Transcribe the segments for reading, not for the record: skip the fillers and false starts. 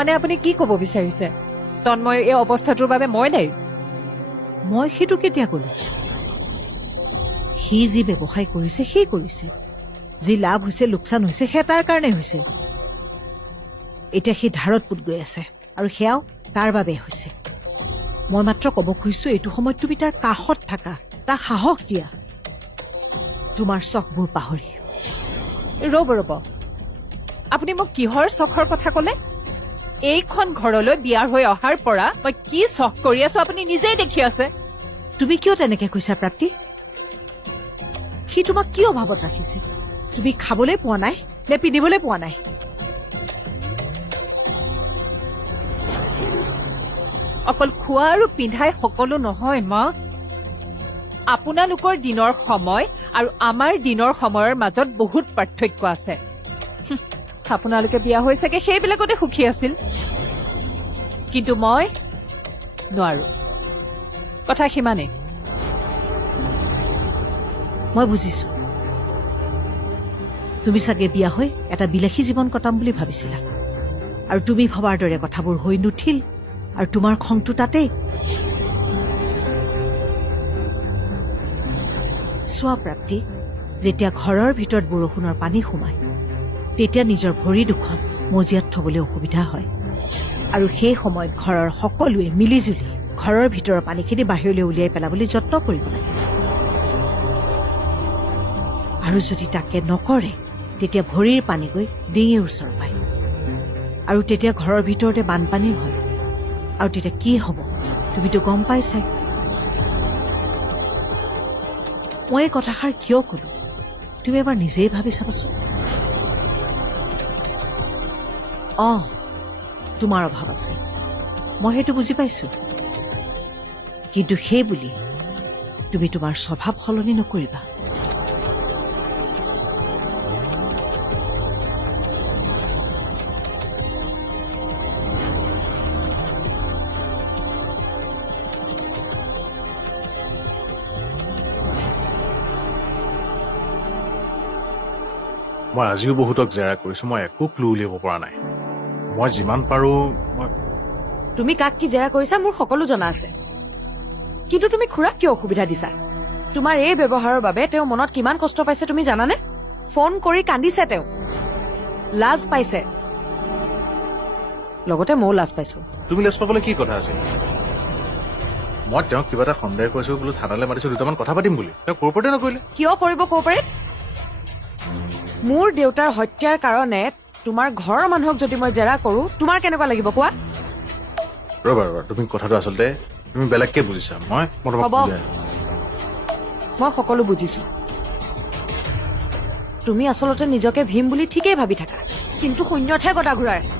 মানে আপুনি কি ক'ব বিচাৰিছে? তন্ময়ৰ এই অৱস্থাটোৰ বাবে মই দায়ী? মই সেইটো কেতিয়া কলো? সি যি ব্যৱসায় কৰিছে সেই কৰিছে, যি লাভ হৈছে লোকচান হৈছে সেয়া তাৰ কাৰণে হৈছে। এতিয়া সি ধাৰত পোত গৈ আছে আৰু সেয়াও তাৰ বাবে হৈছে। মই মাত্ৰ ক'ব খুজিছো এইটো সময়ত তুমি তাৰ কাষত থাকা, তাক সাহস দিয়া, তোমাৰ চখবোৰ পাহৰি। ৰ'ব আপুনি মোক কিহৰ চখৰ কথা ক'লে? এইখন ঘৰলৈ বিয়াৰ হৈ অহাৰ পৰা মই কি চখ কৰি আছো আপুনি নিজেই দেখি আছে। তুমি কিয় তেনেকে কৈছা প্ৰাপ্তি? সি তোমাক কি অভাৱত ৰাখিছে? তুমি খাবলৈ পোৱা নাই নে পিন্ধিবলৈ পোৱা নাই? অকল খোৱা আৰু পিন্ধাই সকলো নহয় মা। আপোনালোকৰ দিনৰ সময় আৰু আমাৰ দিনৰ সময়ৰ মাজত বহুত পাৰ্থক্য আছে। আপোনালোকে বিয়া হৈ চাগে সেইবিলাকতে সুখী আছিল, কিন্তু মই নোৱাৰো। কথা সিমানেই। মই বুজিছো, তুমি চাগে বিয়া হৈ এটা বিলাসী জীৱন কটাম বুলি ভাবিছিলা, আৰু তুমি ভবাৰ দৰে কথাবোৰ হৈ নুঠিল, আৰু তোমাৰ খংটো তাতেই। চোৱা প্ৰাপ্তি, যেতিয়া ঘৰৰ ভিতৰত বৰষুণৰ পানী সোমায় তেতিয়া নিজৰ ভৰি দুখন মজিয়াত থবলৈ অসুবিধা হয়, আৰু সেই সময়ত ঘৰৰ সকলোৱে মিলিজুলি ঘৰৰ ভিতৰৰ পানীখিনি বাহিৰলৈ উলিয়াই পেলাবলৈ যত্ন কৰিব লাগে। আৰু যদি তাকে নকৰে তেতিয়া ভৰিৰ পানী গৈ ডিঙিৰ ওচৰ পায়, আৰু তেতিয়া ঘৰৰ ভিতৰতে বানপানী হয়। আৰু তেতিয়া কি হ'ব তুমিতো গম পাইছাই। মই এই কথাষাৰ কিয় কলো তুমি এবাৰ নিজেই ভাবি চাবাচোন। তোমাৰ অভাৱ আছে, মই সেইটো বুজি পাইছো, কিন্তু সেই বুলি তুমি তোমাৰ স্বভাৱ সলনি নকৰিবা। মই আজিও বহুতক জেৰা কৰিছো, মই একো ক্লু উলিয়াব পৰা নাই। মই যিমান পাৰো তুমি কাক কি জেৰা কৰিছা মোৰ সকলো জনা আছে, কিন্তু তুমি খুৰাক কিয় অসুবিধা দিছা? তোমাৰ এই ব্যৱহাৰৰ বাবে তেওঁ মনত কিমান কষ্ট পাইছে তুমি জানানে? ফোন কৰি কান্দিছে, তেওঁ লাজ পাইছে, লগতে ময়ো লাজ পাইছো। তুমি লাজ পাবলৈ কি কথা আছে? মই তেওঁক কিবা এটা সন্দেহ কৰিছো বোলো, থানালৈ মাতিছো দুটামান কথা পাতিম বুলি, তেওঁ ক'ৰপৰা নকৰিলে। কিয় কৰিব ক'ব পাৰে? মোৰ দেউতাৰ হত্যাৰ কাৰণে তোমাৰ ঘৰৰ মানুহক যদি মই জেৰা কৰো তোমাৰ কেনেকুৱা লাগিব কোৱা? ৰবা তুমি কথাটো আচলতে তুমি বেলেগকে বুজিছা। মই হ'ব, মই সকলো বুজিছো। তুমি আচলতে নিজকে ভীম বুলি ঠিকেই ভাবি থাকা, কিন্তু শূন্যতহে গদা ঘূৰাই আছে।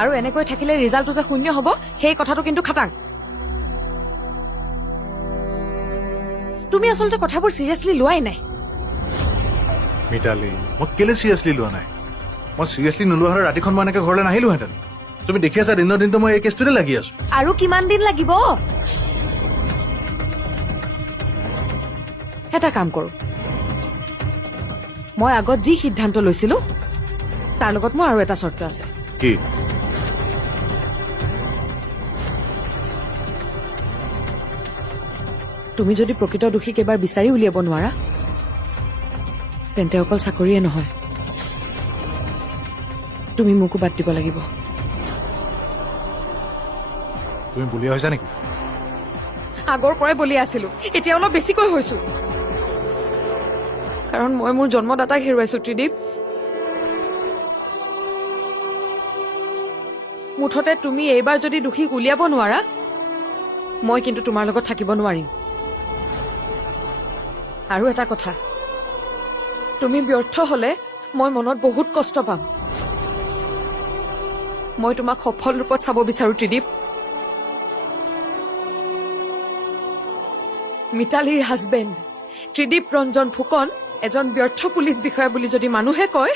আৰু এনেকৈ থাকিলে ৰিজাল্টটো যে শূন্য হ'ব সেই কথাটো কিন্তু খাটাং। তুমি আচলতে কথাবোৰ চিৰিয়াছলি লোৱাই নাই। মিতালী, মই কেলে চিৰিয়াছলি লোৱা নাই? মই চিৰিয়াছলি নোলোৱা হ'লে ৰাতিখন মই এনেকে ঘৰলৈ নাহিলোহেঁতেন। তুমি দেখি আছা দিনৰ দিনটো মই এই কেছটোতে লাগি আছো। আৰু কিমান দিন লাগিব? এটা কাম কৰো, মই আগত যি সিদ্ধান্ত লৈছিলো তাৰ লগত মোৰ আৰু এটা চৰ্ত আছে। কি? তুমি যদি প্ৰকৃত দোষীক এবাৰ বিচাৰি উলিয়াব নোৱাৰা তেন্তে অকল চাকৰিয়ে নহয়, তুমি মোকো বাদ দিব লাগিব। তুমি বলিয়া হৈছা নেকি? আগৰ পৰাই বলি আছিলো, এতিয়া অলপ বেছিকৈ হৈছো, কাৰণ মই মোৰ জন্মদাতাক হেৰুৱাইছো ত্ৰিদীপ। মুঠতে তুমি এইবাৰ যদি দোষীক উলিয়াব নোৱাৰা মই কিন্তু তোমাৰ লগত থাকিব নোৱাৰিম। আৰু এটা কথা, তুমি ব্যৰ্থ হলে মই মনত বহুত কষ্ট পাম। মই তোমাক সফল ৰূপত চাব বিচাৰো ত্ৰিদীপ। মিতালীৰ হাজবেণ্ড ত্ৰিদীপ ৰঞ্জন ফুকন এজন ব্যৰ্থ পুলিচ বিষয়া বুলি যদি মানুহে কয়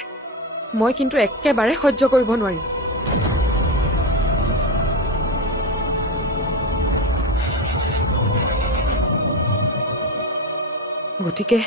মই কিন্তু একেবাৰে সহ্য কৰিব নোৱাৰিম। গতিকে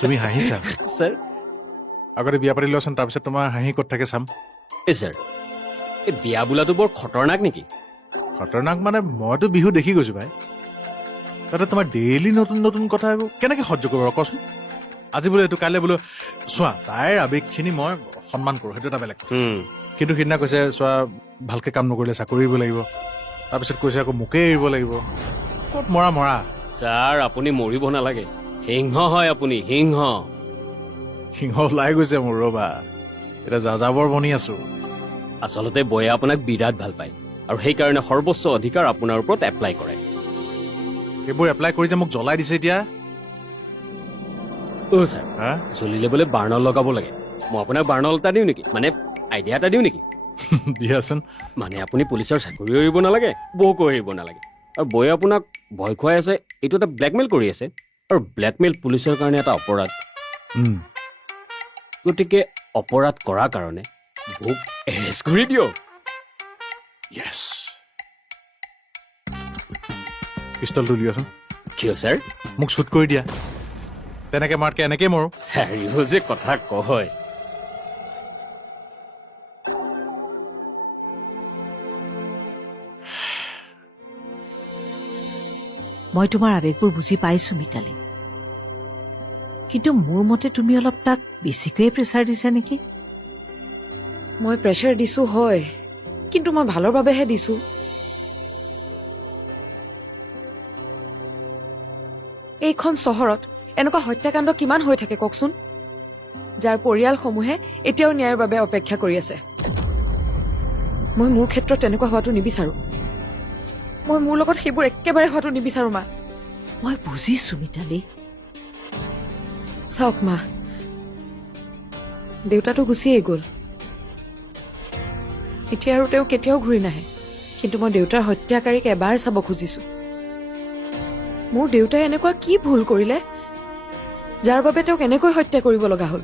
তুমি হাঁহিছা স্যাৰ আগতে বিয়া পাতি লোৱাচোন তাৰপিছত তোমাৰ হাঁহি ক'ত থাকে চাম স্যাৰ এই বিয়া বোলাটো বৰ খতৰনাক নেকি খতৰনাক মানে মইতো বিহু দেখি গৈছো ভাই তাতে তোমাৰ ডেইলি নতুন নতুন কথা এইবোৰ কেনেকে সহ্য কৰিব কচোন আজি বোলে এইটো কাইলৈ বোলে চোৱা তাইৰ আৱেগখিনি মই সন্মান কৰোঁ সেইটো এটা বেলেগ কথা। কিন্তু সিদিনা কৈছে চোৱা ভালকে কাম নকৰিলে চাকৰি এৰিব লাগিব তাৰপিছত কৈছে আকৌ মোকে এৰিব লাগিব ক'ত মৰা মৰা ছাৰ আপুনি মৰিব নালাগে সিংহ হয় আপুনি সিংহ সিংহ ওলাই গৈছে মোৰ ৰবা এতিয়া যাযাবৰ বনি আছো আচলতে বয়ে আপোনাক বিৰাট ভাল পায় আৰু সেইকাৰণে সৰ্বোচ্চ অধিকাৰ আপোনাৰ ওপৰত এপ্লাই কৰে এইবোৰ এপ্লাই কৰি যে মোক জ্বলাই দিছে এতিয়া অ' ছাৰ হা জ্বলিলে বোলে বাৰ্ণল লগাব লাগে মই আপোনাক বাৰ্ণল এটা দিওঁ নেকি মানে আইডিয়া এটা দিওঁ নেকি দিয়াচোন মানে আপুনি পুলিচৰ চাকৰিও এৰিব নালাগে বৌকো এৰিব নালাগে আৰু বৌয়ে আপোনাক ভয় খুৱাই আছে এইটো এটা ব্লেকমেইল কৰি আছে আৰু ব্লেকমেইল পুলিচৰ কাৰণে এটা অপৰাধ গতিকে অপৰাধ কৰাৰ কাৰণে বৌক এৰেষ্ট কৰি দিয়ক য়েছ পিষ্টলটো দিয়াচোন কিয় ছাৰ মোক শ্বুট কৰি দিয়া তেনেকে মাৰতকে এনেকেই মৰো ছাৰিও যে কথা কয় মই তোমাৰ আৱেগবোৰ বুজি পাইছো মিতালী কিন্তু মোৰ মতে তুমি অলপ তাক বেছিকৈয়ে প্ৰেছাৰ দিছা নেকি মই প্ৰেছাৰ দিছো হয় কিন্তু মই ভালৰ বাবেহে দিছো এইখন চহৰত এনেকুৱা হত্যাকাণ্ড কিমান হৈ থাকে কওকচোন যাৰ পৰিয়ালসমূহে এতিয়াও ন্যায়ৰ বাবে অপেক্ষা কৰি আছে মই মোৰ ক্ষেত্ৰত তেনেকুৱা হোৱাটো নিবিচাৰো মই মোৰ লগত সেইবোৰ একেবাৰে হোৱাটো নিবিচাৰো মা মই বুজিছো মিতালী চাওক মা দেউতাটো গুচিয়েই গ'ল এতিয়া আৰু তেওঁ কেতিয়াও ঘূৰি নাহে কিন্তু মই দেউতাৰ হত্যাকাৰীক এবাৰ চাব খুজিছো মোৰ দেউতাই এনেকুৱা কি ভুল কৰিলে যাৰ বাবে তেওঁক এনেকৈ হত্যা কৰিব লগা হ'ল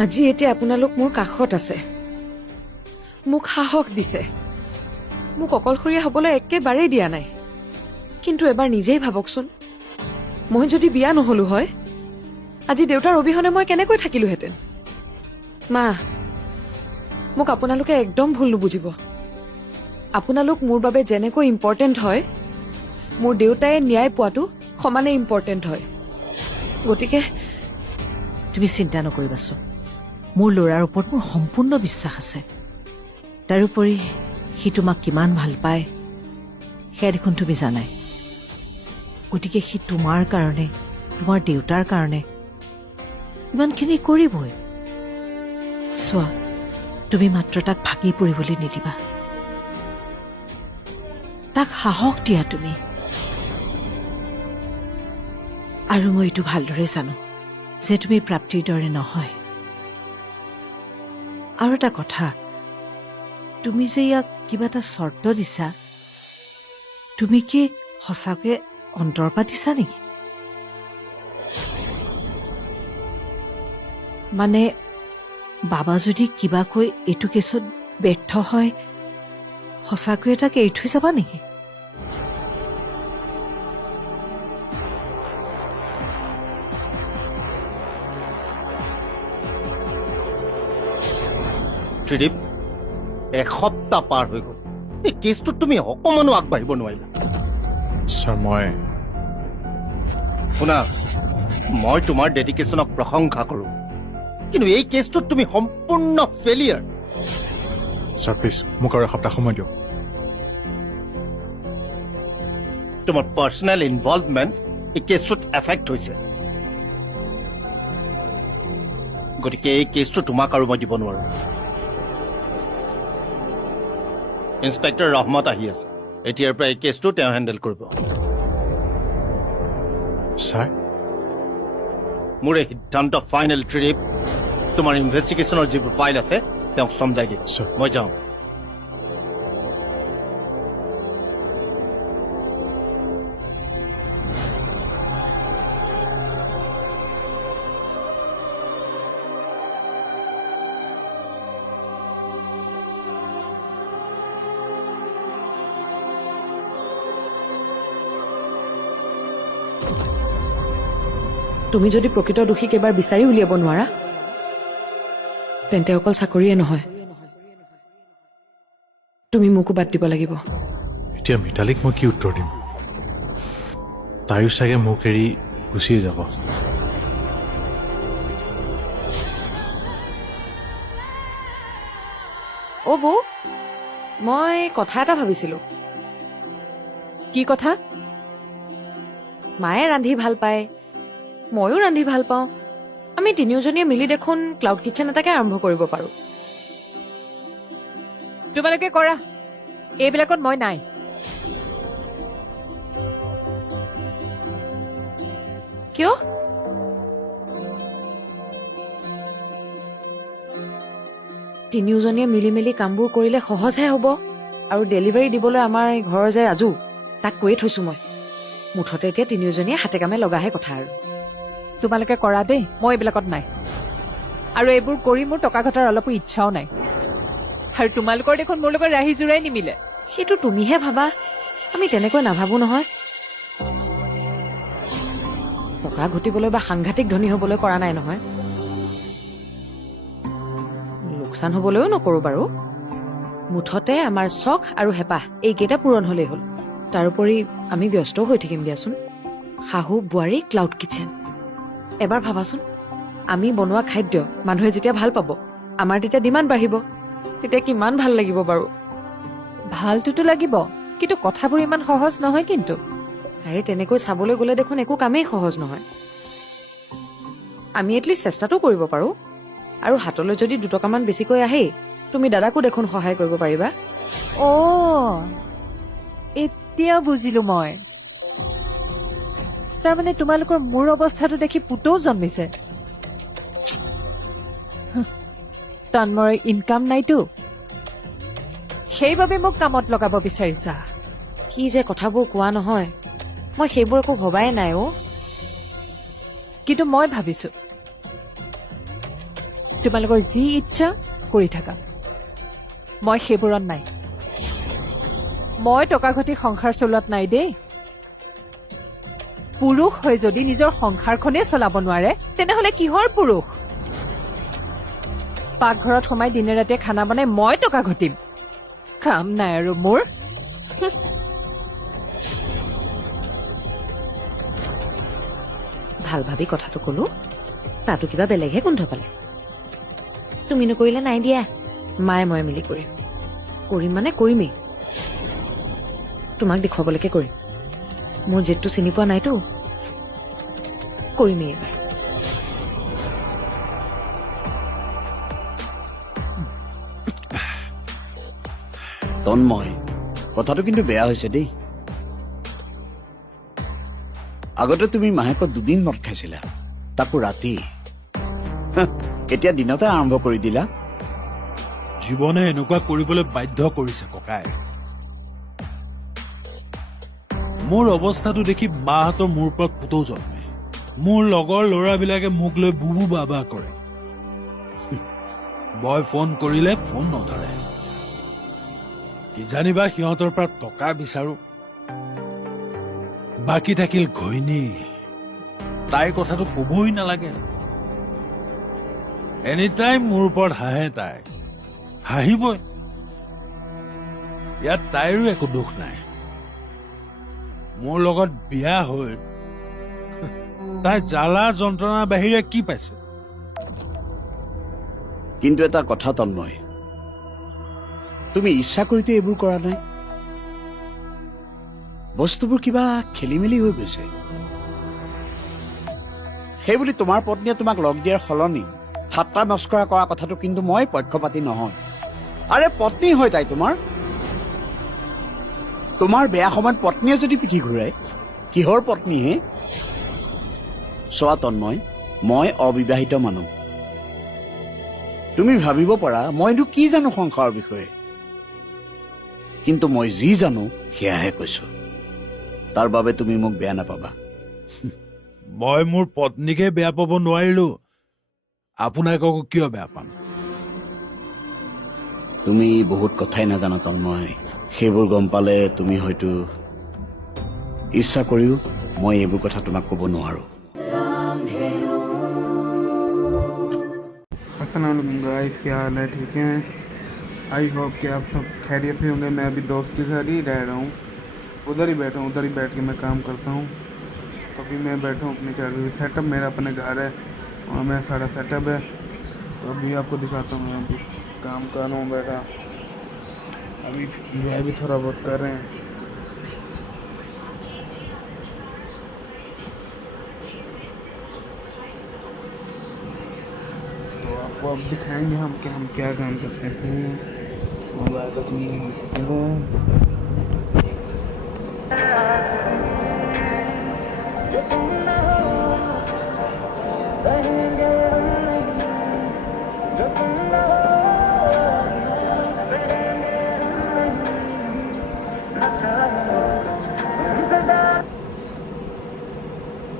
আজি এতিয়া আপোনালোক মোৰ কাষত আছে মোক সাহস দিছে মোক অকলশৰীয়া হবলৈ একেবাৰেই দিয়া নাই কিন্তু এবাৰ নিজেই ভাবকচোন মই যদি বিয়া নহলো হয় আজি দেউতাৰ অবিহনে মই কেনেকৈ থাকিলোহেঁতেন মা মোক আপোনালোকে একদম ভুল নুবুজিব আপোনালোক মোৰ বাবে যেনেকৈ ইম্পৰ্টেণ্ট হয় মোৰ দেউতাই ন্যায় পোৱাটো সমানে ইম্পৰ্টেণ্ট হয় গতিকে তুমি চিন্তা নকৰিবাচোন মোৰ ল'ৰাৰ ওপৰত মোৰ সম্পূৰ্ণ বিশ্বাস আছে তাৰোপৰি সি তোমাক কিমান ভাল পায় সেয়া দেখোন তুমি জানাই গতিকে সি তোমাৰ কাৰণে তোমাৰ দেউতাৰ কাৰণে ইমানখিনি কৰিবই চোৱা তুমি মাত্ৰ তাক ভাগি পৰিবলৈ নিদিবা তাক সাহস দিয়া তুমি আৰু মই এইটো ভালদৰে জানো যে তুমি প্ৰাপ্তিৰ দৰে নহয় আৰু এটা কথা তুমি যে ইয়াক কিবা এটা চৰ্ত দিছা তুমি কি সঁচাকৈ অন্তৰ পৰা দিছা নেকি মানে বাবা যদি কিবা কৈ এইটো কেছত ব্যৰ্থ হয় সঁচাকৈয়ে তাক এৰি থৈ যাবা নেকি ত্ৰিদীপ এসপ্তাহ পাৰ হৈ গ'ল এই কেছটোত তুমি অকমানো আগবাঢ়িব নোৱাৰিলা ছাৰ মই শুনা মই তোমাৰ ডেডিকেশ্যনক প্ৰশংসা কৰোঁ কিন্তু এই কেছটোত তুমি সম্পূৰ্ণ ফেলিয়াৰ ছাৰ প্লিজ মোক আৰু এসপ্তাহ সময় দিয়ক তোমাৰ পাৰ্চনেল ইনভলভমেণ্ট এই কেছটোত এফেক্ট হৈছে গতিকে এই কেছটো তোমাক আৰু মই দিব নোৱাৰো ইন্সপেক্টৰ ৰহমত আহি আছে এতিয়াৰ পৰা এই কেছটো তেওঁ হেণ্ডেল কৰিব ছাৰ মোৰ এই সিদ্ধান্ত ফাইনেল ট্ৰিপ তোমাৰ ইনভেষ্টিগেশ্যনৰ যিবোৰ ফাইল আছে তেওঁক চমজাই দিম Sir. মই যাওঁ তুমি যদি প্ৰকৃত দোষীক এবাৰ বিচাৰি উলিয়াব নোৱাৰা তেন্তে অকল চাকৰিয়ে নহয় তুমি মোকো বাদ দিব লাগিব এতিয়া মিতালীক মই কি উত্তৰ দিম তাইও চাগে মোক এৰি গুচিয়ে যাব অ' বৌ মই কথা এটা ভাবিছিলো কি কথা? মায়ে ৰান্ধি ভাল পায় ময়ো ৰান্ধি ভাল পাওঁ আমি তিনিওজনীয়ে মিলি দেখোন ক্লাউড কিটচেন এটাকে আৰম্ভ কৰিব পাৰো তোমালোকে কৰা এইবিলাকত মই নাই কিয় তিনিওজনীয়ে মিলি মিলি কামবোৰ কৰিলে সহজহে হ'ব আৰু ডেলিভাৰী দিবলৈ আমাৰ এই ঘৰৰ যে ৰাজু তাক কৈয়ে থৈছো মই মুঠতে এতিয়া তিনিওজনীয়ে হাতে কামে লগাহে কথা আৰু তোমালোকে কৰা দেই মই এইবিলাকত নাই আৰু এইবোৰ কৰি মোৰ টকা ঘটাৰ অলপো ইচ্ছাও নাই আৰু তোমালোকৰ দেখোন মোৰ লগত ৰাহি জোৰাই নিমিলে সেইটো তুমিহে ভাবা আমি তেনেকৈ নাভাবো নহয় টকা ঘটিবলৈ বা সাংঘাতিক ধনী হবলৈ কৰা নাই নহয় লোকচান হবলৈও নকৰো বাৰু মুঠতে আমাৰ চখ আৰু হেঁপাহ এইকেইটা পূৰণ হলেই হ'ল তাৰোপৰি আমি ব্যস্তও হৈ থাকিম দিয়াচোন শাহু বোৱাৰী ক্লাউড কিটচেন এবাৰ ভাবাচোন আমি বনোৱা খাদ্য মানুহে যেতিয়া ভাল পাব আমাৰ তেতিয়া ডিমাণ্ড বাঢ়িব তেতিয়া কিমান ভাল লাগিব বাৰু ভালটোতো লাগিব কিন্তু কথাবোৰ ইমান সহজ নহয় কিন্তু আৰে তেনেকৈ চাবলৈ গ'লে দেখোন একো কামেই সহজ নহয় আমি এটলিষ্ট চেষ্টাটো কৰিব পাৰো আৰু হাতলৈ যদি দুটকামান বেছিকৈ আহেই তুমি দাদাকো দেখোন সহায় কৰিব পাৰিবা এতিয়া বুজিলো মই তাৰমানে তোমালোকৰ মোৰ অৱস্থাটো দেখি পুতৌ জন্মিছে তন্ময়ৰ ইনকাম নাইতো সেইবাবে মোক কামত লগাব বিচাৰিছা কি যে কথাবোৰ কোৱা নহয় মই সেইবোৰ একো ভবাই নাই অ কিন্তু মই ভাবিছো তোমালোকৰ যি ইচ্ছা কৰি থাকা মই সেইবোৰত নাই মই টকা ঘটি সংসাৰ চলোৱাত নাই দেই পুৰুষ হৈ যদি নিজৰ সংসাৰখনেই চলাব নোৱাৰে তেনেহলে কিহৰ পুৰুষ পাকঘৰত সোমাই দিনে ৰাতিয়ে খানা বনাই মই টকা ঘটিম কাম নাই আৰু মোৰ ভাল ভাবি কথাটো কলো তাতো কিবা বেলেগহে গোন্ধ পালে তুমি নকৰিলে নাই দিয়া মায়ে মই মিলি কৰিম কৰিম মানে কৰিমেই তোমাক দেখুৱাবলৈকে কৰিম মোৰ জেদটো চিনি পোৱা নাইতো কৰিমেই এবাৰ তন্ময় কথাটো কিন্তু বেয়া হৈছে দেই আগতে তুমি মাহেকত 2 দিন মদ খাইছিলা তাকো ৰাতি এতিয়া দিনতে আৰম্ভ কৰি দিলা জীৱনে এনেকুৱা কৰিবলৈ বাধ্য কৰিছে ককাই মোৰ অৱস্থাটো দেখি মাহঁতৰ মোৰ ওপৰত পুতৌ জন্মে মোৰ লগৰ ল'ৰাবিলাকে মোক লৈ বুবু বাবা কৰে মই ফোন কৰিলে ফোন নধৰে কিজানিবা সিহঁতৰ পৰা টকা বিচাৰো বাকী থাকিল ঘৈণী তাইৰ কথাটো কবই নালাগে এনিটাইম মোৰ ওপৰত হাঁহে তাই হাঁহিবই ইয়াত তাইৰো একো দুখ নাই মোৰ লগত বিয়া হৈ তাই জ্বালা যন্ত্ৰণাৰ বাহিৰে কি পাইছে কিন্তু এটা কথা তন্ময় তুমি ইচ্ছা কৰিতে এইবোৰ কৰা নাই বস্তুবোৰ কিবা খেলি মেলি হৈ গৈছে সেইবুলি তোমাৰ পত্নীয়ে তোমাক লগ দিয়াৰ সলনি ঠাট্টা মস্কৰা কৰা কথাটো কিন্তু মই পক্ষপাতি নহয় আৰে পত্নী হয় তাই তোমাৰ বেয়া সময়ত পত্নীয়ে যদি পিঠি ঘূৰাই কিহৰ পত্নীহে চোৱা তন্ময় মই অবিবাহিত মানুহ তুমি ভাবিব পাৰা মইনো কি জানো সংসাৰৰ বিষয়ে কিন্তু মই যি জানো সেয়াহে কৈছো তাৰ বাবে তুমি মোক বেয়া নাপাবা মই মোৰ পত্নীকে বেয়া পাব নোৱাৰিলো আপোনাকো কিয় বেয়া পাম তুমি বহুত কথাই নাজানা তন্ময় সেইবোৰ গম পালে তুমি হয়তো ইচ্ছা কৰিও মই এইবোৰ কথা তোমাক ক'ব নোৱাৰোঁ। अस्सलाम वालेकुम गाइस, क्या हाल है? ठीक हैं? आई होप कि आप सब खैरियत से होंगे। मैं अभी दोस्त के घर ही रह रहा हूँ, उधर ही बैठा हूँ, उधर ही बैठ के मैं काम करता हूँ। अभी मैं बैठा हूँ अपने घर में, सेटअप मेरा अपने घर है और मेरा सारा सेटअप है। तो अभी आपको दिखाता हूँ, मैं अभी काम कर रहा हूँ बैठा। अभी इंजॉय भी थोड़ा बहुत कर रहे हैं। तो आपको अब दिखाएंगे हम कि हम क्या काम करते हैं। मोबाइल का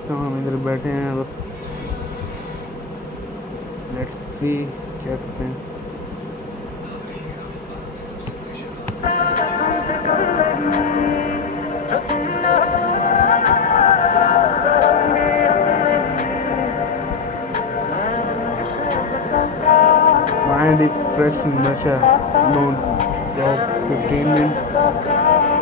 तो हम इधर बैठे हैं। अब लेट्स सी क्या करते हैं। Mind is fresh in Russia. No, so 15 minutes.